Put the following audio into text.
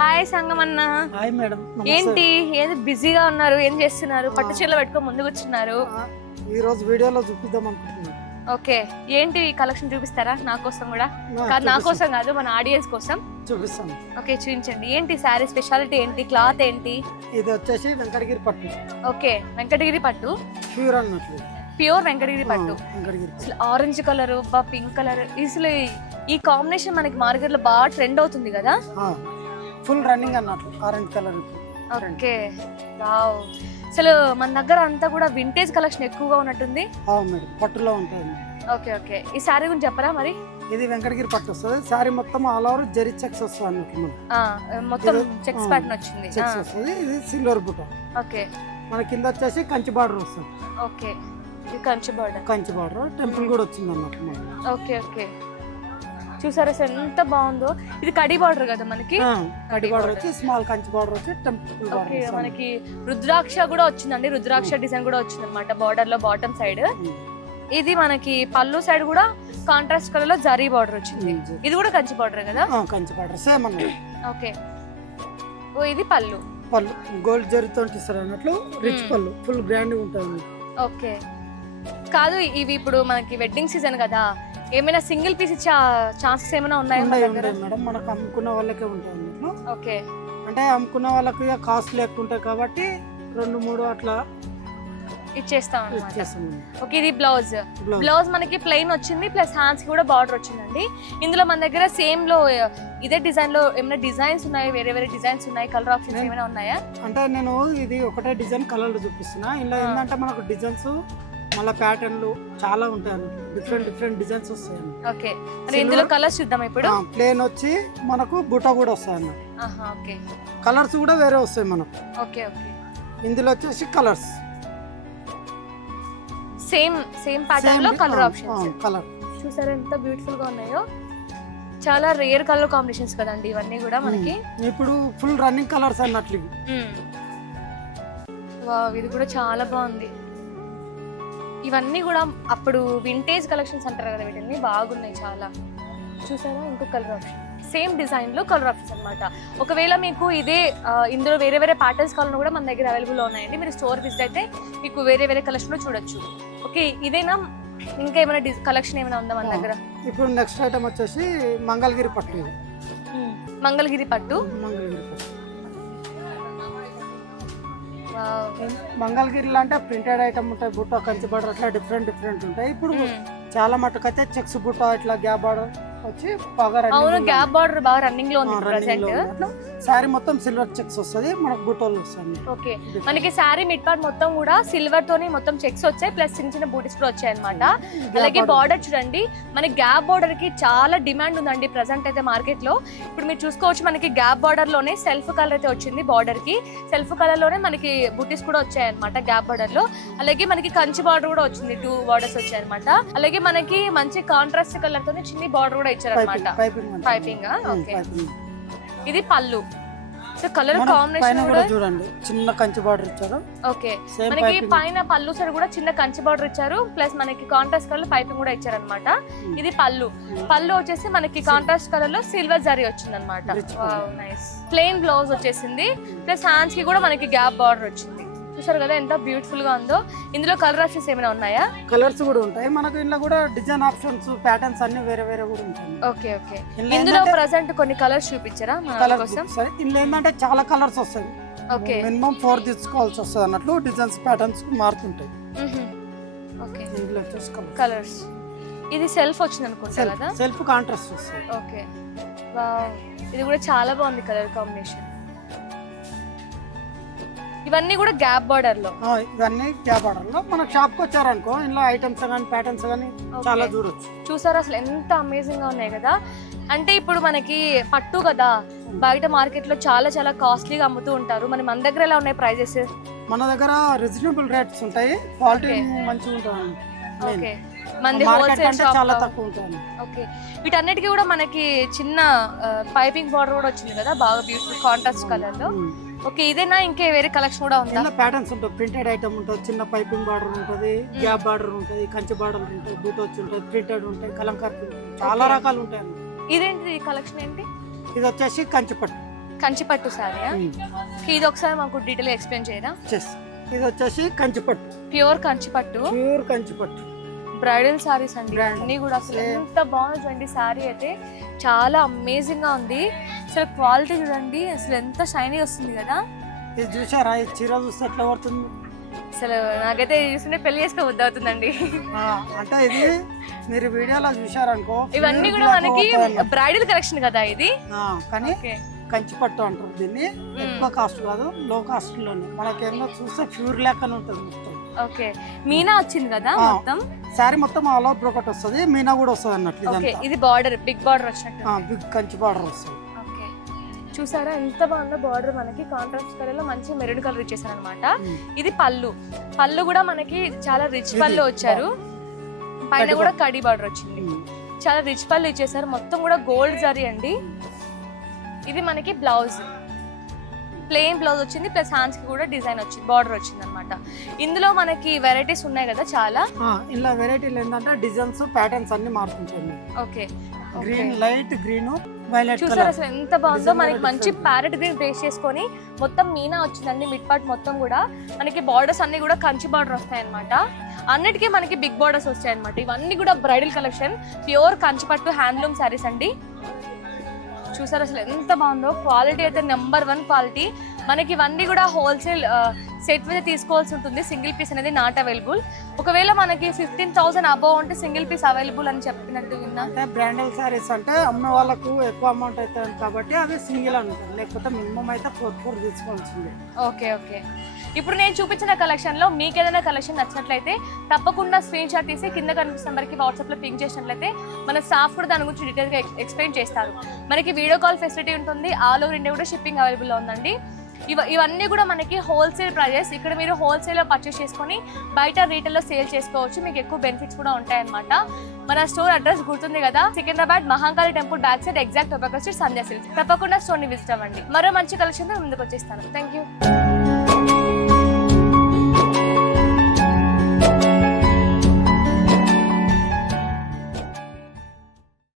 Hi సంగమన్న. Hi madam. ఏంటి ఏది బిజీగా ఉన్నారు, ఏం చేస్తున్నారు? పట్టు చీరలు పెట్టుకొని ముందుకు వచ్చినారు. ఈ రోజు వీడియోలో చూపిద్దాం అనుకుంటున్నాను. ఓకే, ఏంటి కలెక్షన్ చూపిస్తారా? నా కోసం కూడా కాదు, నా కోసం కాదు, మన ఆడియన్స్ కోసం చూపిస్తాను. ఓకే, చూపించండి. ఏంటి శారీ స్పెషాలిటీ ఏంటి? క్లాత్ ఏంటి? ఇది వచ్చేసి వెంకటగిరి పట్టు. ఓకే, వెంకటగిరి పట్టు ప్యూర్ అన్నట్లు. ప్యూర్ వెంకటగిరి పట్టు. వెంకటగిరి అసలు ఆరెంజ్ కలర్, పింక్ కలర్, అసలు ఈ కాంబినేషన్ మనకి మార్కెట్ లో బాగా ట్రెండ్ అవుతుంది కదా. ఫుల్ రన్నింగ్ అన్నట్లు ఆరెంజ్ కలర్. Okay, wow. అసలు మన దగ్గర అంతా కూడా వింటేజ్ కలెక్షన్ ఎక్కువగా ఉన్నట్టుంది. మేడం, పట్టులో ఉంటుంది. ఓకే ఓకే, ఈ సారీ గురించి చెప్పరా మరి? ఇది వెంకటగిరి పట్టు వస్తుంది. సారీ మొత్తం ఆల్ ఓవర్ జరీ చెక్స్ వస్తుంది అన్నట్లు. మొత్తం చెక్స్ ప్యాటర్న్ వచ్చింది. చెక్స్ వస్తుంది. ఇది సిల్వర్ బుట్ట. ఓకే, మన కింద వచ్చేసి కంచి బార్డర్ వస్తుంది. ఓకే, ఇది Kanchi border. Kanchi border temple కూడా వచ్చింది అన్నట్లు. ఓకే ఓకే, చూసారా సార్ ఎంత బాగుందో. ఇది కడి బార్డర్ కదా మనకి. కడి బార్డర్ వచ్చి స్మాల్ కంచి బార్డర్ వచ్చి టెంపుల్ ఓకే, మనకి రుద్రాక్ష కూడా వచ్చిందండి. రుద్రాక్ష డిజైన్ కూడా వచ్చింది అనమాట బార్డర్ లో, బాటమ్ సైడ్. ఇది మనకి పళ్ళు సైడ్ కూడా కాంట్రాస్ట్ కలర్ లో జరీ బార్డర్ వచ్చింది. ఇది కూడా కంచి బార్డర్ కదా. కంచి బార్డర్ సేమ్ అన్నమాట. ఓకే, ఓ ఇది పళ్ళు. పళ్ళు గోల్డ్ జరీతో ఇస్తారు అన్నట్లు. రిచ్ పళ్ళు, ఫుల్ గ్రాండ్ ఉంటుంది. ఓకే, కాదు ఇవి ఇప్పుడు మనకి వెడ్డింగ్ సీజన్ కదా, ఏమైనా సింగిల్ పీస్ ఇచ్చే ఛాన్సెస్ ఏమైనా ఉన్నాయా మేడం? మనకు అమ్ముకున్న వాళ్ళకే ఉంటాయి అన్నట్లు. ఓకే, అంటే అమ్ముకున్న వాళ్ళకి కాస్ట్లీ ఎక్కువ ఉంటాయి కాబట్టి 2-3 అట్లా ఇచ్చేస్తాం. ఇచ్చేస్తాం. ఓకే, ఇది బ్లౌజ్. బ్లౌజ్ మనకి ప్లెయిన్ వచ్చింది, ప్లస్ హ్యాండ్స్ కి కూడా బార్డర్ వచ్చిందండి. ఇందులో మన దగ్గర సేమ్ లో ఇదే డిజైన్ లో ఏమైనా డిజైన్స్ ఉన్నాయి? వేరే వేరే డిజైన్స్ ఉన్నాయి? కలర్ ఆప్షన్స్ ఏమైనా ఉన్నాయా? అంటే నేను ఇది ఒకటే డిజైన్ కలర్ చూపిస్తున్నా. ఇందులో ఏంటంటే మనకు డిజైన్స్ మళ్ళీ ప్యాటర్న్లు చాలా ఉంటాయి. డిఫరెంట్ డిజైన్స్ వస్తాయి. ఓకే, ఇందులో కలర్స్ చూద్దాం ఇప్పుడు. ప్లేన్ వచ్చి మనకు బుట్ట కూడా వస్తాయి అన్న. ఓకే, కలర్స్ కూడా వేరే వస్తాయి మనకు. ఓకే ఓకే, ఇందులో వచ్చేసి కలర్స్ సేమ్ ప్యాటర్న్ లో కలర్ ఆప్షన్స్. కలర్ చూసారా ఎంత బ్యూటిఫుల్ గా ఉన్నాయో. చాలా రేర్ కలర్ కాంబినేషన్స్ కదండి ఇవన్నీ కూడా మనకి. ఇప్పుడు ఫుల్ రన్నింగ్ కలర్స్ అన్నట్లు. వావ్, ఇది కూడా చాలా బాగుంది. ఇవన్నీ కూడా అప్పుడు వింటేజ్ కలెక్షన్స్ అంటారు కదా, వీటిని బాగున్నాయి చాలా. చూసారా ఇంకో కలర్ ఆప్షన్, సేమ్ డిజైన్ లో కలర్ ఆప్షన్స్ అనమాట. ఒకవేళ మీకు ఇదే ఇందులో వేరే వేరే ప్యాటర్న్స్ కావాలన్నా కూడా మన దగ్గర అవైలబుల్ ఉన్నాయండి. మీరు స్టోర్ విజిట్ అయితే మీకు వేరే వేరే కలెక్షన్ లో చూడొచ్చు. ఓకే, ఇదేనా ఇంకా ఏమైనా కలెక్షన్ ఏమైనా ఉందా మన దగ్గర? ఇప్పుడు నెక్స్ట్ ఐటమ్ వచ్చేసి మంగళగిరి పట్టు. మంగళగిరి పట్టు. మంగళగిరిలో అంటే ప్రింటెడ్ ఐటమ్ ఉంటాయి, బుట్ట కంచి బార్డర్ అట్లా డిఫరెంట్ ఉంటాయి. ఇప్పుడు చాలా మటుకు అయితే చెక్స్ బుట్ట ఇట్లా గ్యాప్ బార్డర్ వచ్చి బాగా గ్యాప్ బార్డర్ బాగా రన్నింగ్ లో ఉంది ప్రెజెంట్. సారీ మొత్తం సిల్వర్ చెక్స్ వస్తుంది, మనకు బుట్టలు వస్తుంది. ఓకే, మనకి సారీ మిడ్ పార్ట్ మొత్తం కూడా సిల్వర్ తోని మొత్తం చెక్స్ వచ్చాయి, ప్లస్ చిన్న చిన్న బూటీస్ కూడా వచ్చాయి అనమాట. అలాగే బార్డర్ చూడండి, మనకి గ్యాప్ బార్డర్ కి చాలా డిమాండ్ ఉందండి ప్రెసెంట్ అయితే మార్కెట్ లో. ఇప్పుడు మీరు చూసుకోవచ్చు, మనకి గ్యాప్ బార్డర్ లోనే సెల్ఫ్ కలర్ అయితే వచ్చింది. బార్డర్ కి సెల్ఫ్ కలర్ లోనే మనకి బూటీస్ కూడా వచ్చాయి అనమాట గ్యాప్ బార్డర్ లో. అలాగే మనకి కంచి బార్డర్ కూడా వచ్చింది, 2 బార్డర్స్ వచ్చాయి అనమాట. అలాగే మనకి మంచి కాంట్రాస్ట్ కలర్ తోనే చిన్న బార్డర్ కూడా ఇచ్చారనమాట, పైపింగ్. ఓకే, ఇది పళ్ళు. సో కలర్ కాంబినేషన్ కూడా చూడండి, చిన్న కంచి బార్డర్ ఇచ్చారు. ఓకే, మనకి పైన పళ్ళు సైడ్ కూడా చిన్న కంచి బార్డర్ ఇచ్చారు, ప్లస్ మనకి కాంట్రాస్ట్ కలర్ పైపింగ్ కూడా ఇచ్చారు అనమాట. ఇది పళ్ళు. పళ్ళు వచ్చేసి మనకి కాంట్రాస్ట్ కలర్ లో సిల్వర్ జరీ వచ్చింది అనమాట. నైస్. ప్లెయిన్ బ్లౌజ్ వచ్చేసింది, ప్లస్ హ్యాండ్స్ కి కూడా మనకి గ్యాప్ బార్డర్ వచ్చింది. చూసారు కదా ఎంత బ్యూటిఫుల్ గా ఉందో. ఇందులో కలర్ ఆప్షన్స్ ఏమైనా ఉన్నాయా? కలర్స్ కూడా ఉంటాయి మనకు. ఇందులో కూడా డిజైన్ ఆప్షన్స్, ప్యాటర్న్స్ అన్ని వేరే వేరే కూడా ఉంటాయి. ఓకే ఓకే, ఇందులో ప్రెజెంట్ కొన్ని కలర్స్ చూపించారా మన కోసం? ఇందులో ఏంటంటే చాలా కలర్స్ వస్తాయి. ఓకే, మినిమం 4 తీసుకోవాల్సి వస్తుంది అన్నట్లు. డిజైన్స్ ప్యాటర్న్స్ మారుతుంటాయి. ఓకే, ఇందులో వచ్చేసి కలర్స్. ఇది సెల్ఫ్ వచ్చింది అనుకుంటా కదా, సెల్ఫ్ కాంట్రాస్ట్ వస్తుంది. ఓకే, వావ్, ఇది కూడా చాలా బాగుంది కలర్ కాంబినేషన్. ఇవన్నీ కూడా గ్యాప్ బార్డర్ లో. ఇవన్నీ గ్యాప్ బార్డర్ లో. మన షాప్ కి వచ్చారనుకో, ఇందులో ఐటమ్స్ కానీ ప్యాటర్న్స్ కానీ చాలా చూడొచ్చు. చూసారా అసలు ఎంత అమేజింగ్ గా ఉన్నాయి కదా. అంటే ఇప్పుడు మనకి పట్టు కదా, బయట మార్కెట్ లో చాలా చాలా కాస్ట్లీగా అమ్ముతూ ఉంటారు. మన దగ్గర ఎలా ఉన్నాయి ప్రైజెస్? మన దగ్గర రీజనబుల్ రేట్స్ ఉంటాయి, క్వాలిటీ మంచిగా ఉంటుంది. ఓకే, మంది హోల్సేల్ షాప్ చాలా తక్కువ ఉంటుంది. ఓకే, వీటన్నిటికీ కూడా మనకి చిన్న పైపింగ్ బార్డర్ కూడా వచ్చింది కదా, బాగా బ్యూటిఫుల్ కాంట్రాస్ట్ కలర్ లో. ఓకే, ఇదేనా ఇంకా వేరే కలెక్షన్ కూడా ఉందా? ఇలా ప్యాటర్న్స్ ఉంటాయి, ప్రింటెడ్ ఐటమ్ ఉంటుంది, చిన్న పైపింగ్ బార్డర్ ఉంటుంది, గ్యాప్ బార్డర్ ఉంటుంది, కంచి బార్డర్ ఉంటుంది, బూట్ వచ్చి ఉంటుంది, ప్రింటెడ్ ఉంటాయి, కలంకారీ చాలా రకాలు ఉంటాయి. ఇదేంటి కలెక్షన్ ఏంటి? ఇది వచ్చేసి కంచి పట్టు. కంచిపట్టు సారీ ఇది ఒకసారి మాకు డీటెయిల్ ఎక్స్ప్లెయిన్ చేయరా? ఇది వచ్చేసి కంచిపట్టు, ప్యూర్ కంచిపట్టు, ప్యూర్ కంచిపట్టు బ్రైడల్ సారీస్ అండి అన్ని కూడా. అసలు ఎంత బాగుందండి సారీ అయితే, చాలా అమేజింగ్ గా ఉంది. అసలు క్వాలిటీ చూడండి, అసలు ఎంత షైనీ వస్తుంది కదా. ఇది చూసారా, ఈ చీర చూస్తే ఎట్లా పడుతుంది? అసలు నాకైతే చూస్తుంటే పెళ్లి చేసుకుని వద్ద అవుతుందండి. అంటే ఇది మీరు వీడియోలో చూసారనుకో, ఇవన్నీ కూడా మనకి బ్రైడల్ కలెక్షన్ కదా ఇది. కానీ కంచిపట్టు అంటారు దీన్ని. ఎక్కువ కాస్ట్ కాదు, లో కాస్ట్ లోనే. మనకేమో చూస్తే ప్యూర్ లెక్కన ఉంటుంది మొత్తం. ఓకే, మీనా వచ్చింది కదా మొత్తం. సారీ మొత్తం ఆల్ ఓవర్ బ్రోకెట్ వస్తుంది, మీనా కూడా వస్తుంది అన్నట్లు. ఓకే, ఇది బార్డర్ బిగ్ బార్డర్ వచ్చినట్టు, బిగ్ కంచి బార్డర్ వస్తుంది. ఓకే, చూసారా ఎంత బాగుందో బార్డర్. మనకి కాంట్రాస్ట్ కలర్ లో మంచి మెరూన్ కలర్ ఇచ్చేసారు అనమాట. ఇది పళ్ళు, పళ్ళు కూడా మనకి చాలా రిచ్ పళ్ళు వచ్చారు. పైన కూడా కడి బార్డర్ వచ్చింది, చాలా రిచ్ పళ్ళు ఇచ్చేసారు. మొత్తం కూడా గోల్డ్ జరీ అండి. ఇది మనకి బ్లౌజ్, ప్లెయిన్ బ్లౌజ్ వచ్చింది, ప్లస్ హ్యాండ్స్ కి కూడా డిజైన్ వచ్చింది, బార్డర్ వచ్చింది అనమాట. ఇందులో మనకి వెరైటీస్ ఉన్నాయి కదా చాలా. ఇలా వెరైటీలు ఏంటంటే డిజైన్స్, ప్యాటర్న్స్ అన్ని మారుతుంటాయి. Okay, green, light green, violet. చూసారు అసలు ఎంత బాగుందో. మనకి మంచి ప్యారెట్ గ్రీన్ బేస్ చేసుకొని మొత్తం మీనా వచ్చిందండి. మిడ్ పార్ట్ మొత్తం కూడా మనకి బార్డర్స్ అన్ని కూడా కంచి బార్డర్ వస్తాయి అనమాట. అన్నిటికీ మనకి బిగ్ బార్డర్స్ వస్తాయి అనమాట. ఇవన్నీ కూడా బ్రైడల్ కలెక్షన్, ప్యూర్ కంచిపట్టు హ్యాండ్లూమ్ శారీస్ అండి. చూసారు అసలు ఎంత బాగుందో. క్వాలిటీ అయితే నెంబర్ 1 క్వాలిటీ. మనకి ఇవన్నీ కూడా హోల్సేల్ సెట్ మీద తీసుకోవాల్సి ఉంటుంది. సింగిల్ పీస్ అనేది నాట్ అవైలబుల్. ఒకవేళ మనకి 15,000 అబౌవ్ ఉంటే సింగిల్ పీస్ అవైలబుల్ అని చెప్పినట్టు విన్నా. అంటే బ్రాండెడ్ సారీస్ అంటే అమ్మే వాళ్ళకు ఎక్కువ అమౌంట్ అవుతుంది కాబట్టి అవి సింగిల్ అనుకుంటారు, లేకపోతే మినిమం అయితే 4 తీసుకోవాల్సిందే. ఓకే ఓకే, ఇప్పుడు నేను చూపించిన కలెక్షన్లో మీకు ఏదైనా కలెక్షన్ నచ్చినట్లయితే తప్పకుండా స్క్రీన్ షాట్ తీసి కింద కనిపిస్తున్న నెంబర్కి వాట్సాప్లో పింక్ చేసినట్లయితే మన స్టాఫ్ కూడా దాని గురించి డీటెయిల్గా ఎక్స్ప్లెయిన్ చేస్తారు. మనకి వీడియో కాల్ ఫెసిలిటీ ఉంటుంది. ఆల్ ఓవర్ ఇండియా కూడా షిప్పింగ్ అవైలబుల్లో ఉందండి. ఇవన్నీ కూడా మనకి హోల్సేల్ ప్రైజెస్. ఇక్కడ మీరు హోల్సేల్లో పర్చేస్ చేసుకొని బయట రీటైల్లో సేల్ చేసుకోవచ్చు. మీకు ఎక్కువ బెనిఫిట్స్ కూడా ఉంటాయన్నమాట. మన స్టోర్ అడ్రస్ గుర్తుంది కదా, Secunderabad Mahakali temple back side, exact tobacco street, Sandhya silks. తప్పకుండా స్టోర్ని విజిట్ అవ్వండి. మరో మంచి కలెక్షన్తో ముందుకు వచ్చేస్తాను. Thank you.